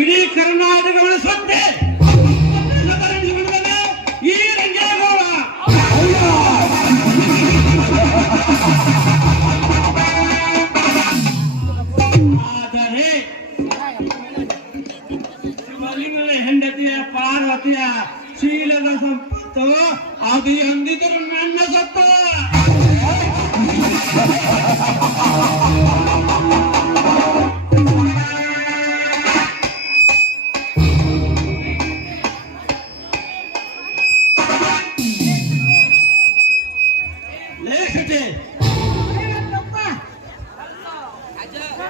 ಇಡೀ ಕರ್ನಾಟಕವನ್ನು ಸೊತ್ತೆ ಈ ರಂಗೇಗೌಡ. ಆದರೆ ಶಿವಲಿಂಗನ ಹೆಂಡತಿಯ ಪಾರ್ವತಿಯ ಶೀಲದ ಸಂಪತ್ತು ಅದು ಎಂದಿದ್ದರೂ ನನ್ನ ಸತ್ತು.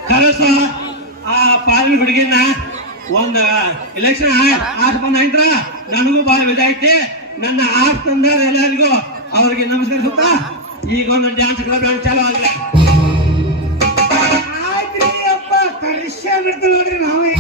ಕರಸ ಆ ಪಾಲಿನ ಹುಡುಗಿನ ಒಂದ್ ಎಲೆಕ್ಷನ್ ಆಟ ಬಂದ ನನಗೂ ಬಹಳ ವಿಧೈತಿ. ನನ್ನ ಆಟ ತಂದ ಎಲ್ಲರಿಗೂ ಅವ್ರಿಗೆ ನಮಸ್ಕರಿಸುತ್ತಾ ಈಗ ಒಂದು ಡ್ಯಾನ್ಸ್ ಕ್ಲಬ್ ಚಾಲು ಆಗ್ಲಿ. ಆಯ್ತ್ರಿ ಅಪ್ಪ ಕರ್ಷ ಬಿಡ್ತು ನೋಡ್ರಿ ನಾವೇ.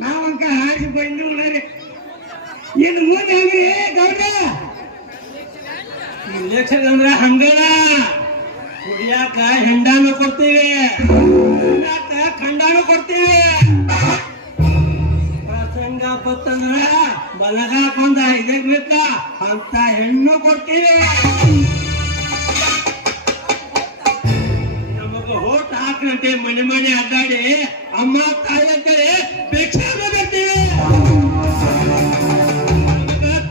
ನಾವಂಕ ಹಾಸಿ ಬಂದು ಇನ್ನು ಮುಂದೆ ಹಂಗ್ರಿ ಗೌಡ ಇಲೆಕ್ಷನ್ ಅಂದ್ರೆ ಹಂಗಲ್ಲ. ಕುಡಿಯಾಕ ಹೆಂಡಾನು ಕೊಡ್ತೀವಿ, ಖಂಡಾನು ಕೊಡ್ತೀವಿ. ಪ್ರಸಂಗ ಬತ್ತಂದ್ರ ಬಲಗಾಕೊಂಡ ಇದಕ್ ಬಿತ್ತ ಅಂತ ಹೆಣ್ಣು ಕೊಡ್ತೀವಿ. ನಮಗ ಹೋಟ್ ಹಾಕಂತೆ ಮನೆ ಮನೆ ಅಡ್ಡಾಡಿ ಅಮ್ಮ ತಾಯಿ ಅಂತೇಳಿ ಭಿಕ್ಷೆ ಬರ್ತೀವಿ.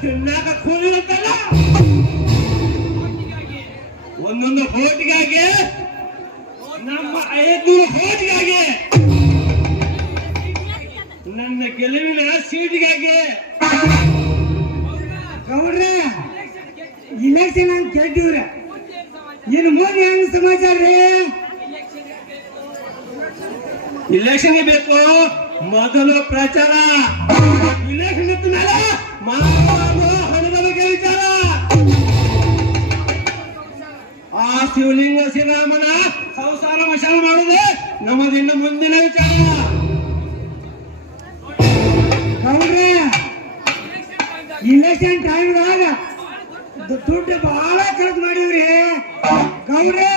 ತಿನ್ನಾಕ ಕೂಲಿ ಅಂತಲ್ಲ, ಒಂದೊಂದು ಹೋಟಿಗಾಗಿ ನಮ್ಮ 500 ಹೋಟಿಗಾಗಿ ನನ್ನ ಗೆಲುವಿನ ಸೀಟಿಗಾಗಿ. ಗೌಡ್ರೆ ಇಲೆಕ್ಷನ್ ಅಂತ ಕೇಳ್ತೀವ್ರ, ಇನ್ನು ಮುಂದೆ ಹೆಂಗ್ ಸಮಾಚಾರ ರೀ? ಇಲೆಕ್ಷನ್ಗೆ ಬೇಕು ಮೊದಲು ಪ್ರಚಾರ. ಇಲೆಕ್ಷನ್ ಇತ್ತ ಮೇಲೆ ಹಣದ ಬಗ್ಗೆ ವಿಚಾರ. ಆ ಶಿವಲಿಂಗ ಶ್ರೀರಾಮನ ಸಂಸಾರ ಮಶಾಲ ಮಾಡುದು ನಮ್ಮದಿನ್ನು ಮುಂದಿನ ವಿಚಾರ. ಗೌಡ್ರೆ ಇಲೆಕ್ಷನ್ ಟೈಮ್ದಾಗ ದುಡ್ಡು ಬಹಳ ಖರ್ಚು ಮಾಡಿವ್ರಿ. ಗೌಡ್ರೆ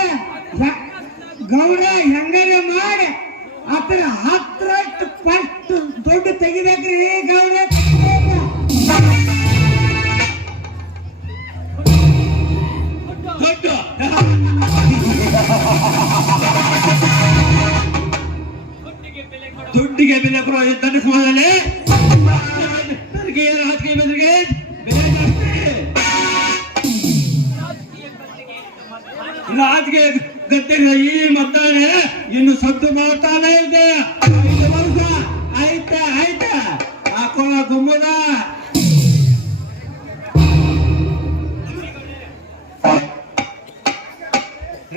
ಗೌಡ್ರೆ ಹೆಂಗಾರ ಮಾಡಿ ಅದ್ರ 10 ಪಟ್ಟು ದುಡ್ಡು ತೆಗಿಬೇಕ್ರಿ ಗೌಡ್ರೆ. ದುಡ್ಡಿಗೆ ಬೆಲೆ ಕೊಡುವ ಧರ್ಮದಲ್ಲಿ ರಾಜಕೀಯ ಬೆದರಿಗೆ ಬೆಲೆ ಜಾಸ್ತಿ. ರಾಜಕೀಯ ಗದ್ದೆಗಳ ಈ ಮತದಾನ ಇನ್ನು ಸದ್ದು ಮಾಡ್ತಾನೆ ಇದೆ. 5 ವರ್ಷ ಆಯ್ತಾ ಹಾಕೋ ಗುಮ್ಮದ.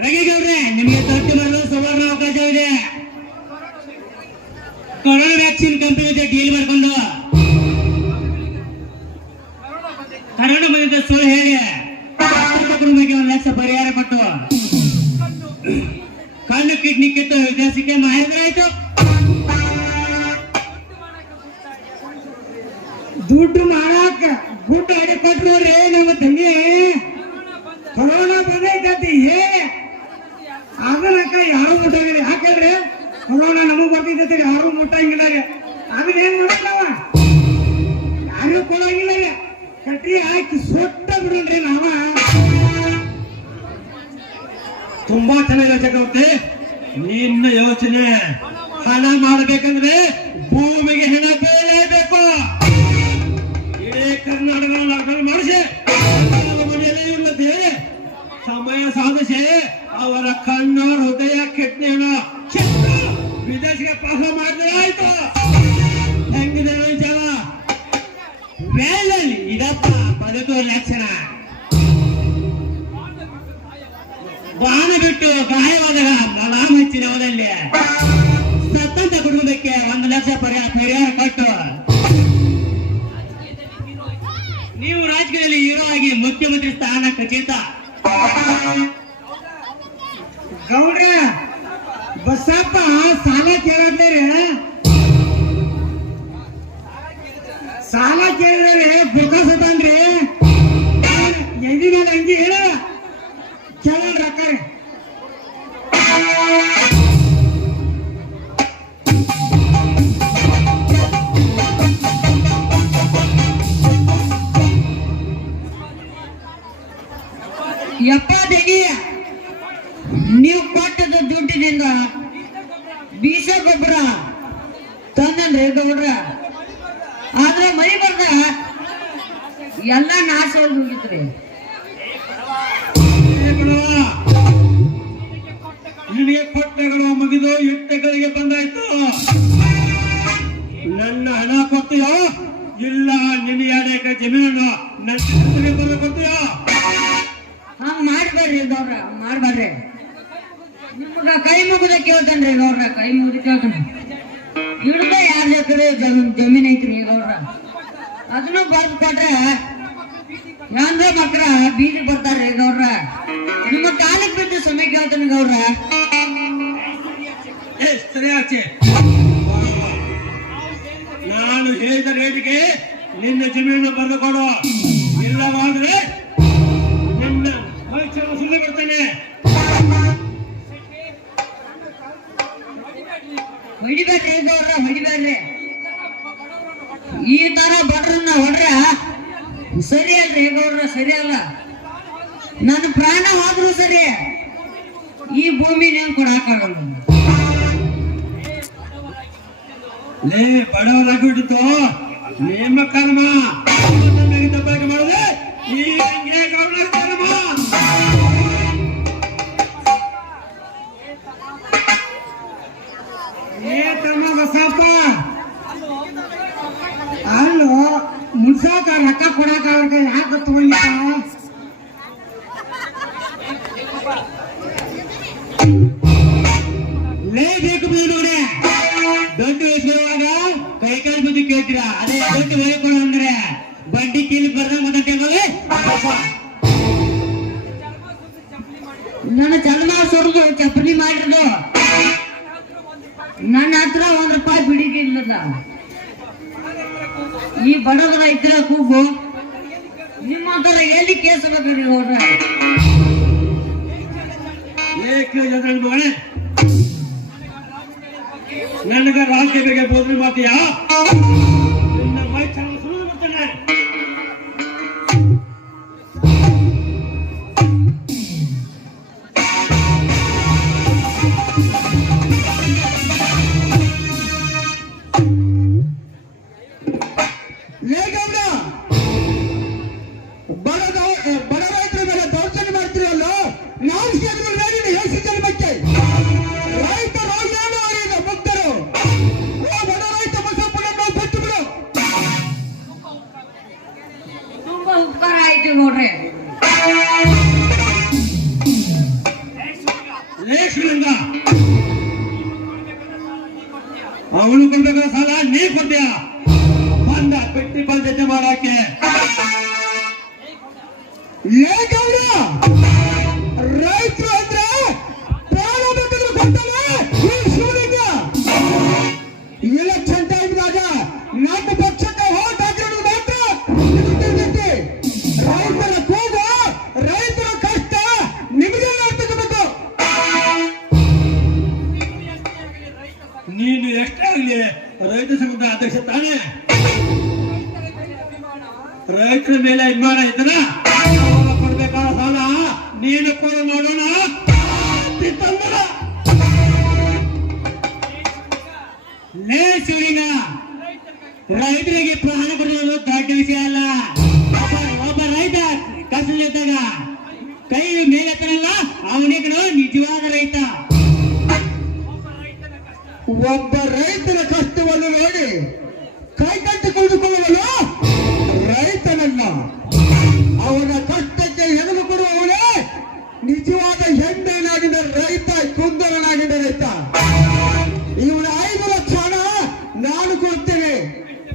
ರವಿಗೌಡ್ರೆ ನಿಮಗೆ ದೊಡ್ಡ ಬರಲು ಸುವರ್ಣ ಅವಕಾಶ ಇದೆ. ಕೊರೋನಾ ವ್ಯಾಕ್ಸಿನ್ ಕಂಪನಿ ಜೊತೆ ಡೀಲ್ ಮಾಡ್ಕೊಂಡು ಕರೋನಾ ಬಂದಿದ್ದ ಸುಳ್ಳು ಹೇಳಿ ಕುಟುಂಬಕ್ಕೆ 1 ಲಕ್ಷ ಪರಿಹಾರ ಕೊಟ್ಟು ಕಣ್ಣು ಕಿಡ್ನಿ ಕಿತ್ತು ವಿದೇಶಕ್ಕೆ ಮಾಹಿತಿ ದುಡ್ಡು ಮಾಡಾಕ ಗುಡ್ಡ ಅಡಿ ಕೊಟ್ರು ನೋಡ್ರಿ ನಮ್ಮ ತಂಗಿ. ಕೊರೋನಾ ಬಂದೈತಿ ಅದನ್ನಕ ಯಾರು ಮುಟ್ಟಂಗಿಲ್ಲ. ಯಾಕಂದ್ರೆ ಕೊರೋನಾ ನಮಗ್ ಬರ್ತಿದ್ದ ಯಾರು ಮುಟ್ಟಂಗಿಲ್ಲ ರೀ. ಅದನ್ನ ಏನ್ ಮಾಡಲ್ಲ ಯಾರು ಕೊಡಂಗಿಲ್ಲ ರೀ. ಕಟ್ರಿ ಹಾಕಿ ಸೊಟ್ಟ ಬಿಡ್ರಿ ನಾವ. ತುಂಬಾ ಚೆನ್ನಾಗಿ ಯೋಚನೆ. ನಿನ್ನ ಯೋಚನೆ ಹಣ ಮಾಡಬೇಕಂದ್ರೆ ಭೂಮಿಗೆ ಹೆಣ ಬೇಯಲೇಬೇಕು. ಇಡೀ ಕರ್ನಾಟಕ ಮಾಡಿಸಿ ಮನೆಯಲ್ಲಿ ವಿದೇಶಕ್ಕೆ ಪಾಸ ಮಾಡಿದ್ರೆ ಆಯ್ತು. ಹೆಂಗಿದೆ ಜನ ವೇಳಲ್ಲಿ ಇದಪ್ಪ ಬದುಕು ಲಕ್ಷಣ. ಬಾಣ ಬಿಟ್ಟು ಗಾಯವಾದಾಗ ಮಲಾಮ ಹಚ್ಚಿನ ಅವರಲ್ಲಿ ಸತ್ತಂತ ಕುಟುಂಬಕ್ಕೆ 1 ಲಕ್ಷ ಪರಿಹಾರ ಕೊಟ್ಟು ನೀವು ರಾಜಕೀಯದಲ್ಲಿ ಹೀರೋ ಆಗಿ ಮುಖ್ಯಮಂತ್ರಿ ಸ್ಥಾನ ಖಚಿತ. ಗೌಡ್ರ ಬಸಪ್ಪ ಸಾಲ ಕೇಳಿದ್ರೆ ಬುಕ್ಕಸತನ್ರಿ ಎದಿನ ಅಂಗಿ ಹೇಳ ಕೇಳ ರೊಕ್ಕ ಯಪ್ಪ ದೇಗಿ ನೀವು ಕೊಟ್ಟದ ದುಡ್ಡಿನಿಂದ ಬೀಜ ಗೊಬ್ಬರ ತಂದನ್ರಿ ಗೌಡ್ರ. ಆದ್ರೆ ಮಳಿ ಬರ್ದ ಎಲ್ಲ ನಾಶ ಹೋಗಿತ್ರಿ. ನಿನಗೆ ಕೊಟ್ಟೆಗಳು ಮುಗಿದು ಯುಕ್ತಗಳಿಗೆ ಬಂದಾಯ್ತು. ನನ್ನ ಹಣ ಕೊಡ್ತೀಯೋ ಇಲ್ಲ ನಿನ್ನ 2 ಎಕರೆ ಜಮೀನು ನನ್ನ ಬಂದು ಕೊಡ್ತೀಯೋ? ಹಂಗ ಮಾಡ್ಬೇಡ್ರಿ ಗೌಡ್ರ, ಮಾಡ್ಬೇಡ್ರಿ. ನಿಮ್ಗ ಕೈ ಮುಗಿದ ಕೇಳ್ತೇನ್ರಿ ಗೌಡ್ರ, ಕೈ ಮುಗಿದ ಕೇಳ್ತೇನೆ. ಇವ್ರದ 2 ಎಕರೆ ಜಮೀನ್ ಐತ್ರಿ ಗೌಡ್ರ. ಅದನ್ನು ಬರ್ದು ಕೊಟ್ರೆ ಹೆಂಗ ಮಕ್ಳ ಬೀದಿ ಬರ್ತಾರ್ರಿ ಗೌಡ್ರ. ನಿಮ್ಮ ಕಾಲಕ್ಕೆ ಬಿದ್ದು ಸಮಯ ಕೇಳ್ತೇನೆ ಗೌಡ್ರ. ಸರಿ ಆಚೆ ನಾನು ಹೇಳಿದ ರೇಟಿಗೆ ನಿನ್ನ ಜಮೀನು ಬರೆದು ಕೊಡು. ಇಲ್ಲವಾದ್ರೆ ನಿನ್ನ ಸುಳ್ಳು ಬರ್ತೇನೆ. ಹೊಡಿಬೇಡ್ರಿ ಗೌಡ್ರ, ಹೊಡಿಬೇಡ್ರಿ. ಈ ತರ ಬಡ್ರನ್ನ ಹೊಡ್ರ ಸರಿ ಅಲ್ರಿ ಗೌಡ್ರ, ಸರಿ ಅಲ್ಲ. ನನ್ನ ಪ್ರಾಣ ಹೋದ್ರು ಸರಿ, ಈ ಭೂಮಿ ನೀವು ಕೊಡಾಕಾಗಲ್ಲ. ಲೇ ಬಡವರಾಗ್ಬಿಟ್ಟಿತ್ತು ನಿಮ್ಮ ಕರ್ಮ. ತಪ್ಪಾಗಿ ಮಾಡಿದ್ರೆ ಈ ಕರ್ಮ. ಏ ತಮ್ಮ ಬಸಪ್ಪ ಅಲ್ಲೋ ಮುನ್ಸಾಕ ರೊಕ್ಕ ಕೊಡಾಕ ಅವ್ರಿಗೆ ಯಾಕೆ ತಗೊಂಡ? ಲೇ ಬೇಕು ನೋಡಿ ದೊಡ್ಡ ವಯಸ್ಸಿರುವಾಗ ಕೈಕಾಲು ಬುದ್ಧಿ ಕೇಳ್ತೀರಾ? ಅದೇ ದೊಡ್ಡ ವಯಸ್ಸು ಅಂದ್ರೆ ಬಡ್ಡಿ ಕೀಲಿ ಬರ್ದ ನನ್ನ ಜನ್ಮ ಸುರಿದು ಚಪ್ಪಲಿ ಮಾಡಿರೋದು ನನ್ನ ಹತ್ರ 1 ರೂಪಾಯಿ ಬಿಡಿಗೆ ಇಲ್ಲದ. ಈ ಬಡವ ರೈತರ ಕೂಗು ನಿಮ್ಮ ಹತ್ರ ಎಲ್ಲಿ ಕೇಸ್ ಬೇಕ್ರಿ ನೋಡ್ರ. ನನಗ ರಾಜ್ಯ ಬಗ್ಗೆ ಬೋಧನೆ ಮಾಡ್ತೀಯಾ? ನಿನ್ನ ಮೈ ಸುಳ್ಳು ಬರ್ತೇನೆ. ಬಡ ರೈತರ ಮೇಲೆ ದೌರ್ಜನ್ಯ ಮಾಡ್ತಿರಲ್ಲ, ನಾವು ಹೇಳ್ಸಿ ಜನ್ಮಕ್ಕೆ ರೈತರು ಏನು ಅವರಿಗೆ ಮುಗ್ಧರು. ಬಡ ರೈತ ಬಸಪ್ಪನನ್ನು ಬಿಟ್ಟು ಬಿಡು. ತುಂಬಾ ಉಪಕಾರ ಆಯ್ತು ನೋಡ್ರಿ. ಲೇಖನಿಂದ ಅವನು ಕೊಡ್ಬೇಕಾದ ಸಾಲ ನೀ ಕೊಡ್ತೀಯ? ಬಂದ ಪೆಟ್ಟಿ ಪಂಚಾಯತಿ ಮಾಡಕ್ಕೆ ರೈತರು ಅಂದ್ರೆ ಪ್ರಾಣ ಬೇಕಾದ್ರೂ ಕೊಡ್ತಾನೆ ಈ ಶಿವಲಿಂಗ. ಎಲೆಕ್ಷನ್ ಟೈಮ್ದಾಗ ನನ್ನ ಪಕ್ಷಕ್ಕೆ ಹೋಟ್ ಹಾಕಿರೋದು ಮಾತ್ರ ತಿಳಿತೈತಿ. ರೈತರ ಕೂಗು, ರೈತರ ಕಷ್ಟ ನಿಮಗೆಲ್ಲ ಅರ್ಥಬೇಕು. ನೀನು ಎಷ್ಟೇ ಆಗಲಿ ರೈತ ಸಂಘದ ಅಧ್ಯಕ್ಷ ತಾನೇ. ರೈತರ ಮೇಲೆ ಅಭಿಮಾನ ಇದ್ದನ ಕೊಡ್ಬೇಕಾದ ಸಾಲ ನೀನು ಕೊಡ ನೋಡೋಣ. ಲೇ ಶಿವಲಿಂಗ, ರೈತರಿಗೆ ಪ್ರಾಣ ಕೊಡೋದು ದೊಡ್ಡ ವಿಷಯ ಅಲ್ಲ. ಒಬ್ಬ ರೈತ ಕಷ್ಟದಲ್ಲಿದ್ದಾಗ ಕೈ ಮೇಲೆ ಎತ್ತನಲ್ಲ ಅವನಿಗೆ ನಿಜವಾದ ರೈತ. ಒಬ್ಬ ರೈತನ ಕಷ್ಟವನ್ನು ನೋಡಿ ಕೈಕಟ್ಟಿ ಕುಳಿತುಕೊಳ್ಳುವನು ರೈತನಲ್ಲ, ಅವನ ಕಷ್ಟಕ್ಕೆ ಹೆಗಲು ಕೊಡುವವನೇ ನಿಜವಾದ ಹೆಮ್ಮೆಯನಾಗಿದ್ದ ರೈತ, ಕುಂದರನಾಗಿದ್ದ ರೈತ. ಇವನ 5 ಲಕ್ಷ ಹಣ ನಾನು ಕೊಡ್ತೇನೆ,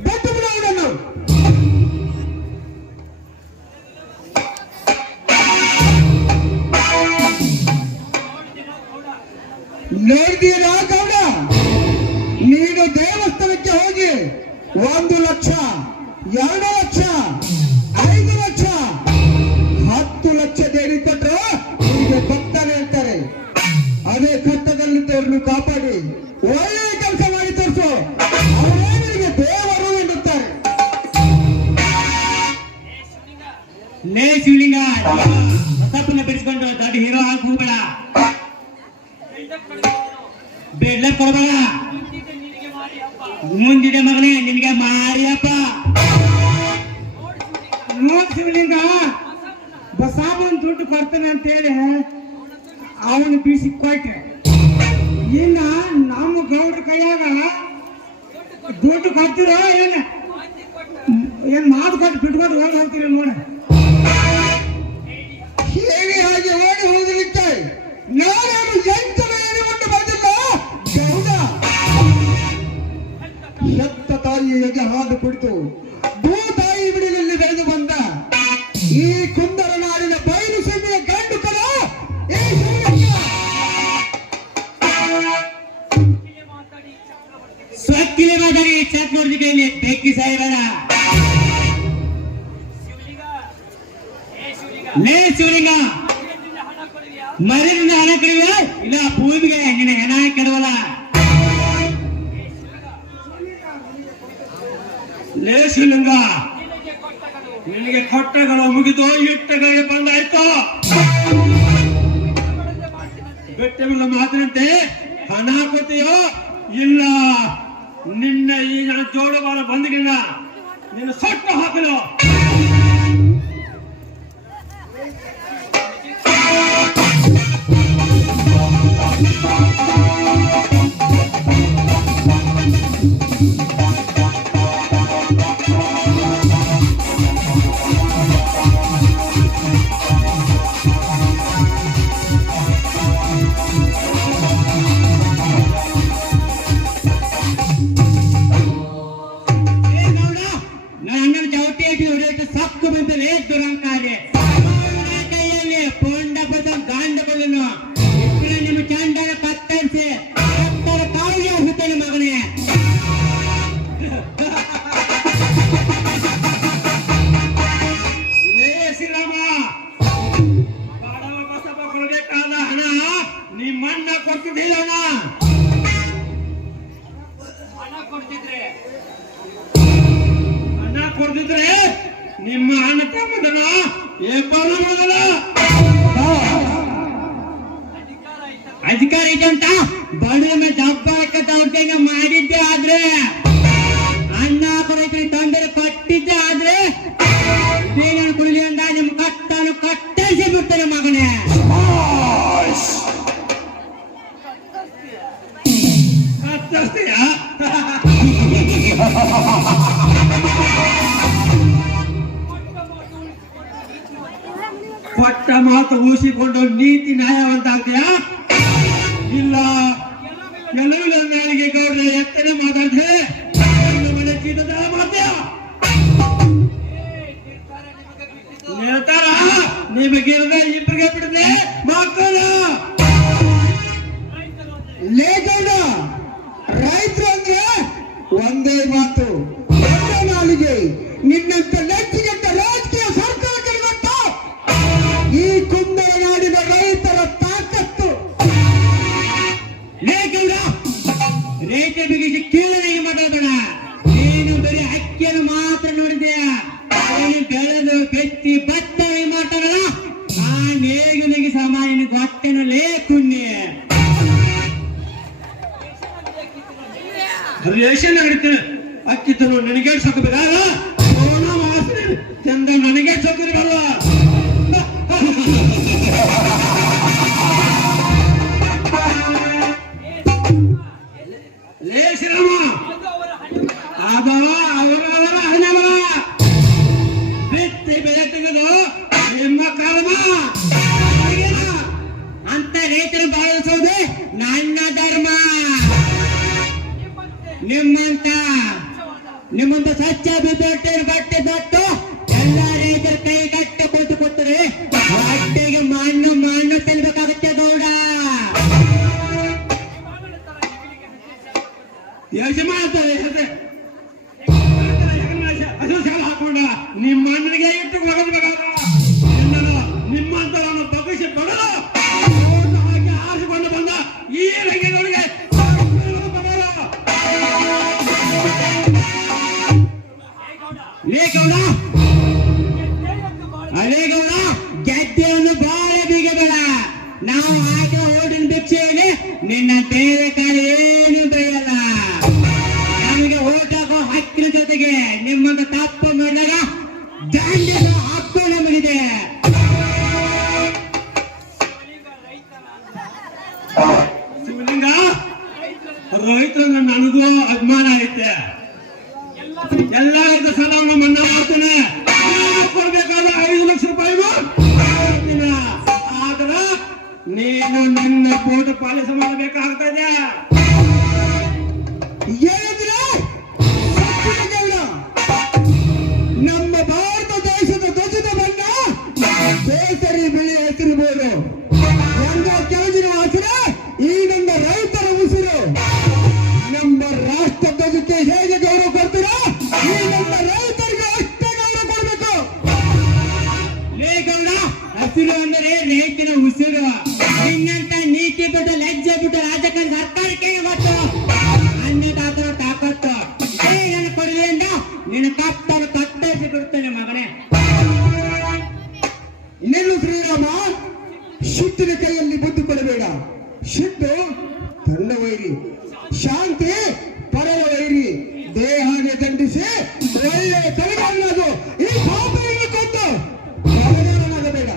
ಬಿಟ್ಟು ಬಿಡು ಅವನನ್ನು. ನೋಡಿದೀರಾ ಗೌಡ, ನೀನು ದೇವಸ್ಥಾನಕ್ಕೆ ಹೋಗಿ 1 ಲಕ್ಷ, 2 ಲಕ್ಷ, 5 ಲಕ್ಷ, 10 ಲಕ್ಷ ದೇಡಿ ಕೊಟ್ಟರು ನಿಮಗೆ ಭಕ್ತನೇ ಹೇಳ್ತಾರೆ. ಅದೇ ಕಷ್ಟದಲ್ಲಿದ್ದವ್ರನ್ನು ಕಾಪಾಡಿ ಒಳ್ಳೆಯ ಕೆಲಸ ಮಾಡಿ ತೋರಿಸು, ಅವರೇ ನಿನಗೆ ದೇವರು ಎನ್ನುತ್ತಾರೆ. ಲೇ ಶಿವಲಿಂಗ, ತಪ್ಪನ್ನ ಬಿಡಿಸ್ಕೊಂಡು ದೊಡ್ಡ ಹೀರೋ ಆಗಿ ಹೋಗ್ಬೇಡ, ಬೆಳ್ಳ ಕೊಡಬೇಡ. ಮುಂದಿದೆ ಮಗನೇ ನಿನಗೆ ಮಾರಿಯಪ್ಪ. ನೋಡ್ ಶಿವಲಿಂಗ, ಬಸಾವನ್ ದುಡ್ಡು ಕೊಡ್ತಾನೆ ಅಂತ ಹೇಳಿ ಅವನು ಬೀಸಿ ಕೊಟ್ಟೆ. ಇನ್ನ ನಮ್ಮ ಗೌಡ್ರ ಕೈಯಾಗ ದುಡ್ಡು ಕೊಡ್ತಿರೋ ಏನ್ ಮಾತು ಕೊಟ್ಟು ಬಿಟ್ಕೊಂಡು ಹೋಗಿ ಹೋಗ್ತೀರಿ ನೋಡ. ಹೇಳಿ ಹಾಗೆ ಓಡಿ ಹೋಗಲಿಕ್ಕೆ ನಾನು ಎಂಟನೇ ಎಣಿಕೊಂಡು ಬಂದಿಲ್ಲ ಗೌಡ. ಹೆತ್ತ ತಾಯಿಗೆ ಹಾಲು ಕುಡಿತು ಭೂತಾಯಿ ಬಿಡಿನಲ್ಲಿ ಬೆಳೆದು ಬಂದ ಈ ಕುಂದರ ನಾಡಿನ ಬಯಲು ಸೀಮೆಯ ಗಂಡು ಕಲ ಈ ಶಿವಲಿಂಗ. ಸ್ವಕ್ಕಿಲೆ ಮಾತಾಡಿ ಚೆಕ್ ನೋಡಿದ್ರೆ ಬೆಕ್ಕಿ ಸಾಯಿಬೇಡ. ಲೇ ಶಿವಲಿಂಗ, ಮರಿದಿಂದ ಹಣ ಕಡಿವೆ ಇಲ್ಲ ಭೂಮಿಗೆ ನಿನ್ನ ಹೆಣ ಕೆಡವಲ್ಲ. ಲೇ ಶಿವಲಿಂಗ, ನಿನಗೆ ಕೊಟ್ಟಗಳು ಮುಗಿದು ಇಟ್ಟಗಳಿಗೆ ಬಂದಾಯ್ತು. ಬೆಟ್ಟಗಳ ಮಾತಿನಂತೆ ಹಣ ಕೊಡ್ತೀಯೋ ಇಲ್ಲ ನಿನ್ನ ಈ ನನ್ನ ಜೋಡುಬಾಳ ಬಂದಿಗಿಲ್ಲ ನಿನ್ನ ಸೊಟ್ಟು ಹಾಕಲು. ಕೈಯಲ್ಲಿ ಪೊಂಡಪದ ಗಾಂಡಗಳನ್ನು ನಿಮ್ಮ ಚಂಡನ ಕತ್ತರಿಸಿ ಕಾಯಿಗೆ ಹುತ್ತನೆ ಮಗನೇ. ಲೇ ಶ್ರೀರಾಮ, ಬಡವ ಬಸಪ್ಪ ಕೊಡಬೇಕಾದ ಹಣ ನಿಮ್ಮಣ್ಣ ಕೊಡ್ತಿದ್ದಿಲ್ಲ. ಹಣ ಕೊಡ್ತಿದ್ರೆ ನಿಮ್ಮ ಅಣ್ಣ ತಮ್ಮದನ ಅಧಿಕಾರ ಇದೆ ಅಂತ ಬಡವ ಮೇಲೆ ದಬ್ಬ ಹಾಕಂಗ ಮಾಡಿದ್ದೆ ಆದ್ರೆ ಅಣ್ಣ ಕೊಡೈತಿ ತೊಂದರೆ ಕೊಟ್ಟಿದ್ದೆ ಆದ್ರೆ ಬೇರೆ ಕುಡಿಲಿ ಅಂದ ನಿಮ್ ಕಟ್ಟನು ಕತ್ತರಿಸಿ ಬಿಡ್ತಾರೆ ಮಗನೇ. ಕತ್ತರಿಸ್ತೀಯ? ಕೊಟ್ಟ ಮಾತು ಉಳಿಸಿಕೊಂಡು ನೀತಿ ನ್ಯಾಯವಂತ ಆಗ್ತೀಯಾ? ಇಲ್ಲ, ಎಲ್ಲವಿಲ್ಲ ಮೇಳಿಗೆ ಗೌಡ್ರೆ ಎತ್ತನೆ ಮಾತಾಡ್ದೆ ಮನೆ ಚೀಟದ ಮಾಡ್ತೀಯ. ನಿರ್ತಾರ ನಿಮಗಿರದೆ ಇಬ್ಬರಿಗೆ ಬಿಡದೆ ಮಕ್ಕಳು. ಲೇ ಗೌಡ, ರೈತರು ಅಂದ್ರೆ ಒಂದೇ ಮಾತು, ಒಂದೇ ನಾಲಿಗೆ. ನಿನ್ನಂತ ನೆಚ್ಚಿಗೆಟ್ಟ ರಾಜಕೀಯ ಸರ್ಕಾರ ಕಡಿಮತ್ತು ಈ ಕುಂದರ ನಾಡಿನ ರೈತರ ತಾಕತ್ತು. ಲೇ ಗೌಡ, ರೈತ ಬಿಗಿಸಿ ಕೀಳನೆ ಮಾತಾಡೋಣ. ನೀನು ಬರೀ ಅಕ್ಕಿಯನ್ನು ಮಾತ್ರ ನೋಡಿದೆಯಾ? ಬೆಳೆದು ಬೆತ್ತಿ ಭತ್ತ ಮಾತಾಡೋಣ. ಆ ನೇಗಿನಿಗೆ ಸಾಮಾನ್ಯ ಗೊಟ್ಟೆನಲ್ಲೇ ಕುಣ್ಣೆ ರೇಷನ್ ನಡೀತೇನೆ. ಅಕ್ಕಿ ತರೋ ನನಗೆ ಸಾಕಬೇಕಾಗ ಚಂದ ನನಗೆ ಸಾಕಿರಲ್ಲ. ಲೇ ಶ್ರೀರಾಮ, ಅದವ ಅವರವರ ಹಣವ ಬಿತ್ತಿ ಬೆಳೆ ತೆಗೆದು ನಿಮ್ಮ ಕರ್ಮ. ಅಂತ ರೈತರು ಬಾಳಿಸೋದು ನನ್ನ ಧರ್ಮ. ನಿಮ್ಮಂತ ಸ್ವಚ್ಛ ಬಿದ್ದೊಟ್ಟಿನ ಬಟ್ಟೆ ತೊಟ್ಟು ಎಲ್ಲ ರೈತರ ಕೈ ಕಟ್ಟ ಕೂತು ಕೂತರೆ ಹೊಟ್ಟೆಗೆ ಮಣ್ಣು ತಿನ್ಬೇಕಾಗುತ್ತೆ ಗೌಡ. ಯಜಮಾನ ಅದು ಶಾಲ ಹಾಕೊಂಡ ನಿಮ್ಮ ಅಣ್ಣನಿಗೆ ಇಟ್ಟು ಹೊರಬೇಕಾದ ನಿಮ್ಮಂತರನ್ನು ಬಗ್ಗಿಸಿ ಬಡಲು ಹಾಕಿ ಆರಿಸಿಕೊಂಡು ಬಂದ ಈ ರಂಗಿನೊಳಗೆ ಅದೇ ಗೌಡ, ಗೆದ್ದೆಯನ್ನು ಬಾಳ ಬೀಗಬೇಡ. ನಾವು ಹಾಕಿ ಓಡಿನ ಭಿಕ್ಷೆಯಲ್ಲಿ ನಿನ್ನ ಬೇರೆ ಕಾಲ ಏನು ಬೆಳೆಯಲ್ಲ. ನಮಗೆ ಓಟ್ ಹಾಕೋ ಹಕ್ಕಿನ ಜೊತೆಗೆ ನಿಮ್ಮಂತ ತಪ್ಪು ಮಾಡಿದಾಗ ದಂಡಿನ ಹಕ್ಕು ನಮಗಿದೆ. ಶಿವಲಿಂಗ, ರೈತರು ನನಗೂ ಅಭಿಮಾನ ಐತೆ. ಎಲ್ಲ ರೈತ ಸಾಲವನ್ನು ಮನ್ನಾ ಮಾಡ್ತೇನೆ. ಕೊಡ್ಬೇಕಾದ 5 ಲಕ್ಷ ರೂಪಾಯಿಗೂ ಆದ್ರ ನೀನು ನನ್ನ ಕೋಟ ಪಾಲಿಸ ಮಾಡಬೇಕಾಗ್ತದೆ. ನಮ್ಮ ಭಾರತ ದೇಶದ ಧ್ವಜದ ಬಣ್ಣ ಕೇಸರಿ ಬಿಳಿ ಹೆಸರಿರ್ಬೋದು. ಒಂದು ಕೆಳಗಿನ ಹೆಸರು ಈ ನಮ್ಮ ರೈತರ ಉಸಿರು. ನಮ್ಮ ರಾಷ್ಟ್ರ ಧ್ವಜಕ್ಕೆ ಹೇಗೆ ಗೌರವ ಕೊಡ್ತೀರಾ, ಈ ನಮ್ಮ ರೈತರಿಗೆ ಅಷ್ಟೇ ಗೌರವ ಕೊಡ್ಬೇಕು. ಗೌಡ, ಹಸಿರು ಅಂದರೆ ರೈತನ ಉಸಿರು. ನಿನ್ನಂತ ನೀತಿ ಬಿಟ್ಟು ಲಜ್ಜೆ ಬಿಟ್ಟು ರಾಜಕಾರಣ ಸರ್ಕಾರಕ್ಕೆ ಗೊತ್ತು. ಅನ್ನದಾತರ ತಾಕತ್ತು ನನ್ನ ಕೊಡುಗೆಯಿಂದ ನಿನ್ನ ಕಪ್ಪನ್ನು ಕತ್ತರಿಸಿ ಬಿಡುತ್ತೇನೆ ಮಗನೇ. ಇನ್ನೇನು ಶ್ರೀರಾಮ, ಶಿಟ್ಟಿನ ಕೈಯಲ್ಲಿ ಬುದ್ಧಿ ಕೊಡಬೇಡ. ಶಿಟ್ಟು ತನ್ನ ವೈರಿ, ಶಾಂತಿ ಪರವ ವೈರಿ. ದೇಹಕ್ಕೆ ದಂಡಿಸಿ ಒಳ್ಳೆಯ ಕೈಗಾರನಾಗು. ಈ ಪಾಪವನ್ನು ಕೊಂದು ಬಲಗಾರನಾಗಬೇಡ.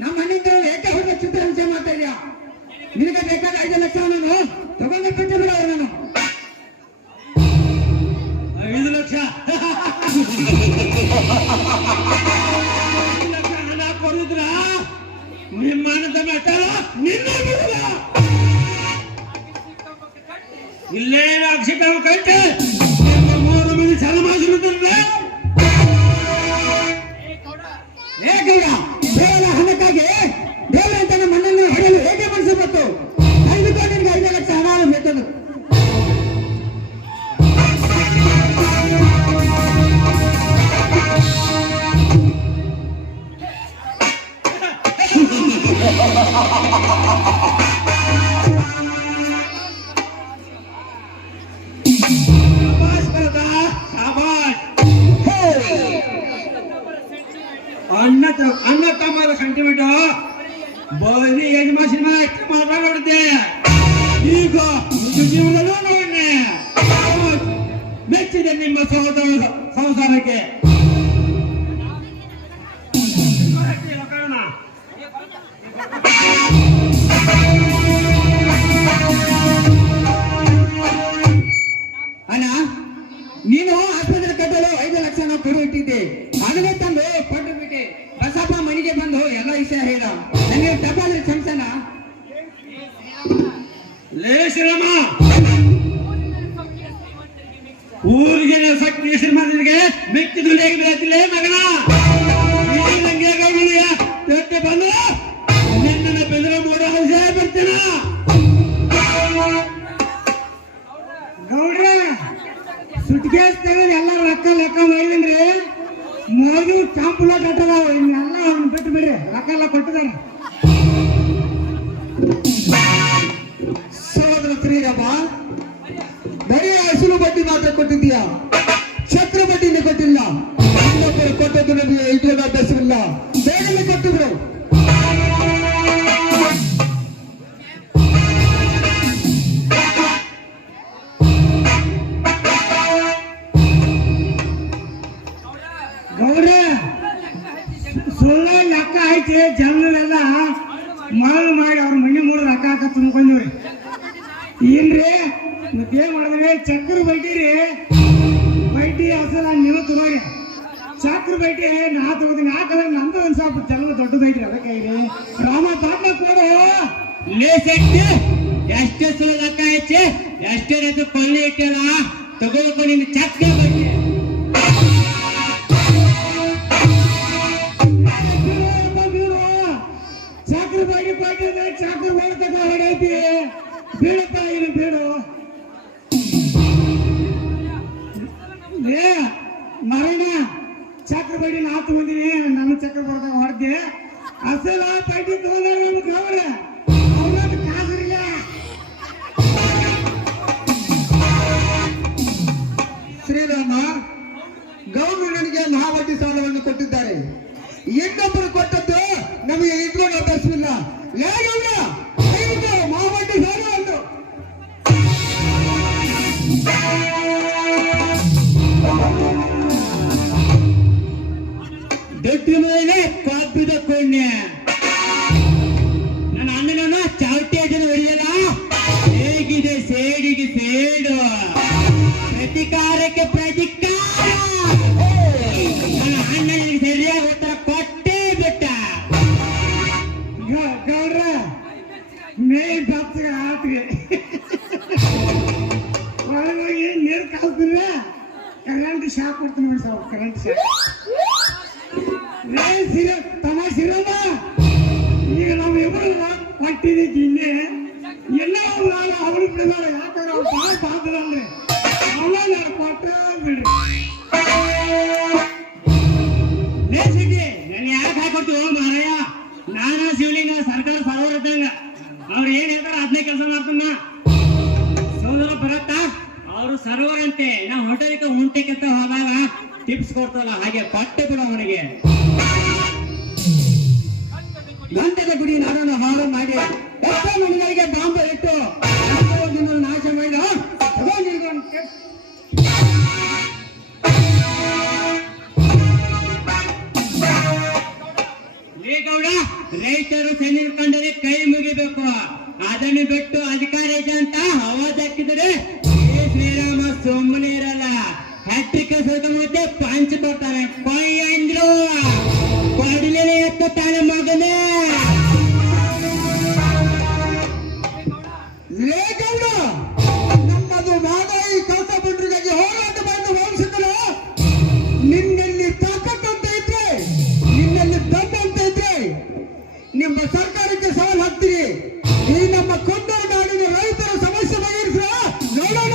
ನಮ್ಮ ಮನೆಯಿಂದ ಏಕೆ ಹೊಡೆದ ಚಿತ್ರಹಿಂಸೆ ಮಾಡ್ತಾ ಇದೆಯಾ? ನಿನಗೆ ಬೇಕಾದ 5 ಲಕ್ಷ ನಾನು ತಗೊಂಡು ಬಿಟ್ಟು ಬಿಡ. ನಾನು 5 ಲಕ್ಷ ಹಣ ಕೊಡುದ್ರ ನಿಮ್ಮ ಅಣ್ಣದ ಮೆಟ್ಟಲ ನಿನ್ನ ಬಿಡುವ. ಇಲ್ಲೇ ಅಕ್ಷಿತ ಕಟ್ಟಿ ನಿಮ್ಮ 3 ಮಂದಿ ಸಾಲ ಮಾಡಿರುತ್ತಂದ್ರೆ ಗೌಡ, ಕೇವಲ ಹಣಕ್ಕಾಗಿ ದೇವರಂತ ನಮ್ಮ ಮಣ್ಣನ್ನು ಹೊಡೆಯಲು ಹೇಗೆ ಮನಸ್ಸು ಬಂತು? 5 ಕೋಟಿಗೆ 5 ಲಕ್ಷ ಹಣ ಬೇಕದು. ಅಣ್ಣ ತಮ್ಮರ ಸೆಂಟಿಮೆಂಟ್ ಬರೀ ಯಜಮಾನ್ ಮಾತಾಡಿದ್ದೆ. ಈಗ ಜೀವನದಲ್ಲೂ ನೋಡ್ನೆ ಮೆಚ್ಚಿದೆ ನಿಮ್ಮ ಸಹೋದರ ಸಂಸಾರಕ್ಕೆ. ಅಣ್ಣ, ನೀನು ಆಸ್ಪತ್ರೆ ಕಟ್ಟಲು 5 ಲಕ್ಷ ನಾವು ಕೊಡು ಇಟ್ಟಿದ್ದೆ. ಹಣವೇ ತಂದು ಕೊಟ್ಟು ಬಿಟ್ಟೆ. ಬಸಪ್ಪ ಮನೆಗೆ ಬಂದು ಎಲ್ಲ ವಿಷಯ ಹೇಳ. ನನಗೆ ಟಪಾಲಿ ಕ್ಷಮಿಸಣ. ಲೇ ಶ್ರೀರಾಮ, ಊರಿಗೆ ಸಕ್ತಿ ಶ್ರೀಮಂತರಿಗೆ ಮಿಕ್ಕಿದು ಹೇಗೆ ಬೀಳತ್ತಿಲ್ಲ ಮಗನ. ತೊಟ್ಟೆ ಬಂದು ನಿನ್ನ ಬೆದರ ಮೋಡ ಔಷಧ ಬರ್ತೀನ. ಗೌಡ್ರ, ಸುಟ್ಕೇಸ್ ತೆಗೆದು ಎಲ್ಲ ಲೆಕ್ಕ ಮಾಡಿದ್ರಿ. ಮೋದಿ ಚಾಂಪುಲ ಕಟ್ಟದಾವ. ಇನ್ನೆಲ್ಲ ಅವ್ನು ಬಿಟ್ಟು ಬಿಡ್ರಿ, ರೊಕ್ಕ ಎಲ್ಲ ಕೊಟ್ಟಿದಾರ. ಸಹೋದರ ಶ್ರೀರಾಮ, ಬರೀ ಅಸಲು ಬಡ್ಡಿ ಮಾತ್ರ ಕೊಟ್ಟಿದ್ಯಾ, ಚಕ್ರ ಬಡ್ಡಿನೇ ಕೊಟ್ಟಿಲ್ಲ. ಇನ್ನೊಬ್ಬರು ಕೊಟ್ಟದ್ದು ನಮಗೆ ಇದ್ರಲ್ಲಿ ಅಭ್ಯಾಸವಿಲ್ಲ. ಬೇಗನೆ ಕೊಟ್ಟು ಬಿಡು. ಗೌಡ ಸುಳ್ಳ ಲೆಕ್ಕ ಐತಿ, ಜನರೆಲ್ಲ ಮಾಳು ಮಾಡಿ ಅವ್ರ ಮನೆ ಮೂರು ರೊಕ್ಕ ಹಾಕ ತುಂಬ್ಕೊಂಡ್ರಿ. ಇಲ್ರಿ ಮತ್ತೇನ್ ಮಾಡಿದ್ರಿ, ಚಕ್ರ ಬಡ್ಡಿ ರೀ, ಬಡ್ಡಿ ಅಸಲ ನೀವು ತಗೋರಿ. ಚಕ್ರ ಬಡ್ಡಿ ನಾ ತಗೋತೀನಿ, ಯಾಕಂದ್ರೆ ನಮ್ದು ಒಂದ್ ಸ್ವಲ್ಪ ಜನ ದೊಡ್ಡದೈತ್ರಿ. ಅದಕ್ಕೆ ರಾಮ ಪಾಪ ಕೊಡು ಲೇಸೆಟ್ಟು ಎಷ್ಟೇ ಸುಳ್ಳ ಲೆಕ್ಕ ಐತಿ, ಎಷ್ಟೇ ರೀತಿ ಕೊಳ್ಳಿ ಇಟ್ಟಿಲ್ಲ ತಗೋಬೇಕು ನಿನ್ನ ಚಕ್ರ ಬಡ್ಡಿ. ಚಕ್ರ ಬಡ್ಡಿ ಕೊಟ್ಟಿದ್ರೆ ಚಕ್ರ ಬಡ್ತಕ್ಕ ಹೊಡೈತಿ, ಬೀಳಪ್ಪ ಏನು ಬೀಳು. ಏ ಮರಣ ಚಕ್ರ ಬಡ್ಡಿ ನಾ ತಗೊಂಡಿನಿ, ನನ್ನ ಚಕ್ರ ಬರ್ದಾಗ ಹೊಡೆದೆ. ಅಸಲ ಬಡ್ಡಿ ತಗೊಂಡ್ರೆ ನಮ್ಗೆ ಗೌರ ಅವ್ರದ್ದು ಕಾಸಿಲ್ಲ. ಶ್ರೀರಾಮ, ಗೌರವ ನನಗೆ ಮಹಾವಡ್ಡಿ ಸಾಲವನ್ನು ಕೊಟ್ಟಿದ್ದಾರೆ. ಇನ್ನೊಬ್ಬರು ಕೊಟ್ಟದ್ದು ನಮಗೆ ಇಟ್ಕೊಂಡು ಅಭ್ಯಾಸವಿಲ್ಲ. ಯಾರಲ್ಲ ಮಹಾವಡ್ಡಿ ಸಾಲವನ್ನು ದೊಡ್ಡ ಮೇಲೆ ಕಾಪಿದ ಕೊಂಡೆ ನನ್ನ ಅಣ್ಣನ ಚಾವಟಿ ಅದನ್ನು ಹೊಡೆಯಲ್ಲ. ಹೇಗಿದೆ ಸೇಡಿಗೆ ಸೇಡು, ಪ್ರತಿಕಾರಕ್ಕೆ ಪ್ರತಿಕಾರ. ನನ್ನ ಅಣ್ಣನಿಗೆ ಸರಿಯಾಗಿ ಉತ್ತರ ಕೊಟ್ಟೇ ಬಿಟ್ಟ. ಗೌಡ್ರ ಮೇ ಬಚ್ಚಗ ಆತ್ಗೆ ಒಳಗೋಗಿ ನೀರು ಕಾಸ್ತೀರ, ಕರೆಂಟ್ ಶಾಕ್ ಕೊಡ್ತೀನಿ ನೋಡಿ ಸಾವು, ಕರೆಂಟ್ ಶಾಕ್. ತಮಾಷಿರಮ್ಮ, ಈಗ ನಾವು ಇಬ್ಬರು ಕೊಟ್ಟಿದ್ದೀವಿ ಇನ್ನೇ ಎಲ್ಲ ಅವ್ರು ಬಿಡಲ್ಲ. ಯಾಕಂದ್ರೆ ಅವ್ರು ಭಾಳ ಬಾದ್ರಲ್ರಿ, ಅವಳ ನಾನು ಕೊಟ್ಟ ಬಿಡ್ರಿ. ನಾನು ಯಾಕೆ ಹಾಕೊಡ್ತೀವಿ ಮಾರಾಯ, ನಾನು ಶಿವಲಿಂಗ ಸರ್ಕಾರ ಸರೋವರ ಇದ್ದಂಗ. ಅವ್ರು ಏನ್ ಹೇಳ್ತಾರ ಅದನ್ನೇ ಕೆಲಸ ಮಾಡ್ತಾನ. ಸೋದರ ಬರತ್ತ ಅವರು ಸರೋವರ ಅಂತೆ, ನಾವು ಹೋಟೆಲ್ಗೆ ಉಂಟೆಕ್ಕಿಂತ ಹೋದಾಗ ಟಿಪ್ಸ್ ಕೊಡ್ತಲ್ಲ, ಹಾಗೆ ಕೊಟ್ಟೆ ಬಿಡ ಅವನಿಗೆ. ಗಂಧದ ಗುಡಿ ನಾಡನ್ನು ಹಾಳು ಮಾಡಿ ಎಷ್ಟೋ ಮನೆಗಳಿಗೆ ಬಾಂಬೆ ಇಟ್ಟು ಎಷ್ಟೋ ಜನರು ನಾಶ ಮಾಡಿದ. ಗೌಡ, ರೈತರು ಸೈನಿಕ ಕಂಡರೆ ಕೈ ಮುಗಿಬೇಕು. ಅದನ್ನು ಬಿಟ್ಟು ಅಧಿಕಾರ ಇದೆ ಅಂತ ಅವಾಜ್ ಹಾಕಿದರೆ ಶ್ರೀರಾಮ ಸುಮ್ಮನೆ ಇರಲ್ಲ. ಹ್ಯಾಟ್ರಿಕ್ ಸ್ವಲ್ಪ ಮತ್ತೆ ಪಂಚ್ ಬರ್ತಾನೆ. ಕೊಯ್ ಅಂದ್ರು ಕೊಡಲೇನೆ ಎತ್ತಾನೆ ಮಗನೇ. ಲೇಖನ ನಮ್ಮದು ಮಾದಾಯಿ ಕಸ ಬಂದ್ರಿಗಾಗಿ ಹೋರಾಟ ಮಾಡಿದ ವಂಶಗಳು. ನಿನ್ನಲ್ಲಿ ತಾಕತ್ತು ಅಂತ ಇದ್ರೆ, ನಿನ್ನಲ್ಲಿ ದಮ್ ಅಂತ ಇದ್ರೆ ನಿಮ್ಮ ಸರ್ಕಾರಕ್ಕೆ ಸವಾಲು ಹಾಕ್ತೀರಿ. ಈ ನಮ್ಮ ಕೊಂಡೂರು ನಾಡಿನ ರೈತರ ಸಮಸ್ಯೆ ಬಗೆಹರಿಸ್ರ ನೋಡೋಣ.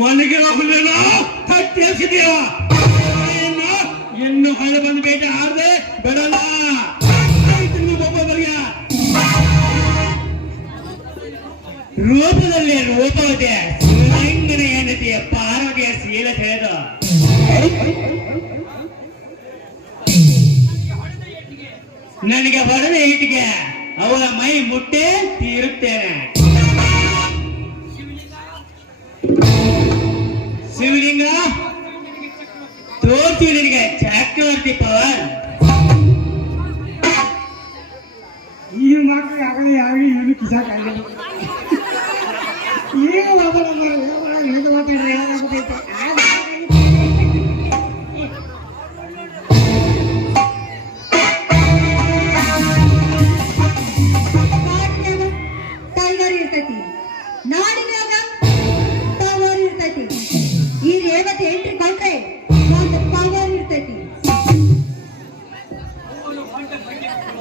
ಮನೆಗೆ ಹೋಗಲಿಲ್ಲ ತಟ್ಟಿ ಎಸಿದೀಯ. ಇನ್ನು ಹೊಳೆ ಬಂದು ಬೇಟೆ ಆಡದೆ ಬಿಡಲ್ಲ. ರೂಪದಲ್ಲಿ ರೂಪವತೆ ಶಿವಲಿಂಗನ ಹೆಂಡತಿಯ ಪಾರ್ವತಿಯ ಶೀಲ ತಿಳಿದು ನನಗೆ ಹೊಡೆದ ಈಟಿಗೆ ಅವಳ ಮೈ ಮುಟ್ಟೆ ತೀರುತ್ತೇನೆ. ಶಿವಲಿಂಗ ತೋರ್ತೀವಿ ನಿನಗೆ ಚಕ್ರವರ್ತಿ ಪವರ್. ಈ ಮಕ್ಕಳು ಆಗಲಿ ಯಾವ ಏನು ಕಿಸಾಕಾಗಲಿ. ಈಗ ಟೈಗರ್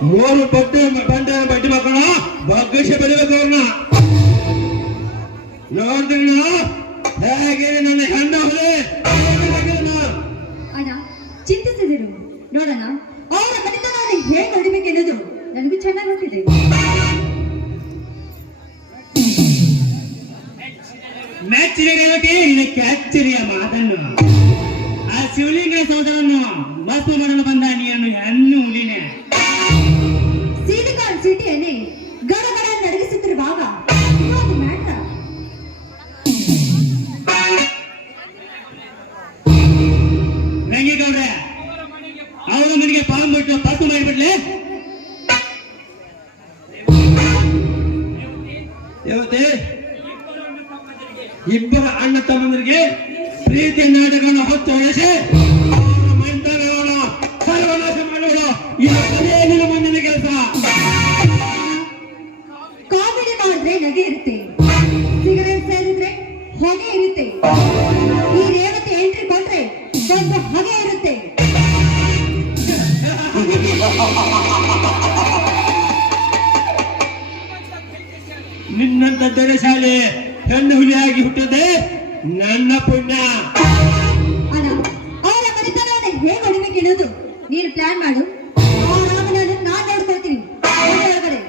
ಮೂರು ಬಡ್ಡಿ ಮಕ್ಕಳು ಬಗ್ಗಿಸಿ ಬೆಳಿಬೇಕು ಅವ್ರನ್ನ. ನೋಡ್ತೀನಿ ಹೇಗೆ ನನ್ನ ಹೆಣ್ಣ ಹೊಲೆ ಅಣ್ಣ ಚಿಂತಿಸಿದಿರು ನೋಡೋಣ ಅವರ ಮನೆತನವನ್ನು ಹೇಗೆ ಹೊಡಿಬೇಕೆನ್ನೋದು ನನಗೂ ಚೆನ್ನಾಗಿ ಗೊತ್ತಿದೆ. ಮೆಚ್ಚರಿಯ ಕ್ಯಾಚರಿಯ ಮಾತನ್ನು ಆ ಶಿವಲಿಂಗ ಸೋದರನ್ನು ಭಸ್ಮ ಮಾಡಲು ಬಂದ ನೀನು ಹೆಣ್ಣು ಹುಲಿನೇ. ಸಿಲಿಕಾನ್ ಸಿಟಿಯನ್ನೇ ಗಡಗಡ ನಡಗಿಸುತ್ತಿರುವಾಗ ಇನ್ನೊಂದು ಮ್ಯಾಟ್ರ. ರಂಗೇಗೌಡ್ರೆ ಅವಳ ಮನೆಗೆ ಪಾಂಬ್ ಬಿಟ್ಟು ಪರ್ಸು ಮಾಡಿಬಿಡ್ಲೆ. ಇವತ್ತೇ ಇಬ್ಬರ ಅಣ್ಣ ತಮ್ಮಂದರಿಗೆ ಪ್ರೀತಿಯ ನಾಟಕವನ್ನು ಹೊತ್ತು ಹೊಡೆಸಿ ಅವರ ಮಂಟಗಳನ್ನು ಸರ್ವನಾಶ ಮಾಡುವುದು ಇದು ಸರಿಯಾಗಿಲ್ಲ ಮುಂದಿನ ಕೆಲಸ. ಕಾಮಿಡಿ ಮಾಡಿದ್ರೆ ನಗೆ ಇರುತ್ತೆ, ಸಿಗರೇಟ್ ಸೇರಿದ್ರೆ ಹೊಗೆ ಇರುತ್ತೆ, ಈ ರೇವತಿ ಎಂಟ್ರಿ ಕೊಟ್ರೆ ಸ್ವಲ್ಪ ಹೊಗೆ ಇರುತ್ತೆ. ನಿನ್ನಂತ ದೊರೆಶಾಲೆ ಹೆಣ್ಣು ಹುಲಿಯಾಗಿ ಹುಟ್ಟಿದೆ ನನ್ನ ಪುಣ್ಯ. ಅಣ್ಣ ಅವರ ಮನೆತನವನ್ನು ಹೇಗೆ ಹೊಡಿಬೇಕೆನ್ನೋದು ನೀನು ಪ್ಲಾನ್ ಮಾಡು, ಆ ರಾಮನನ್ನು ನಾನ್ ನೋಡ್ಕೊಳ್ತೀನಿ. ಒಳಗಡೆ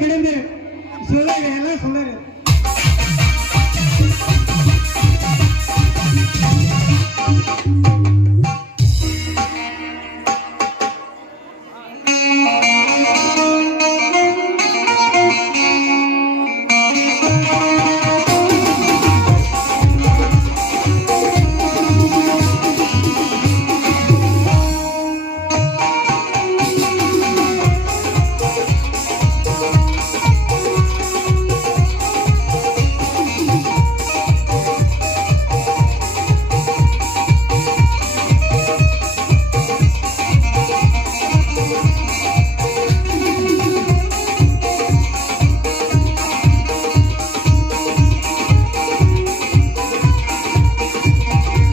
ಕಡೆಯಿಂದ ಸುಳ್ಳಾಗ ಎಲ್ಲ ಸುಳ್ಳಾಗ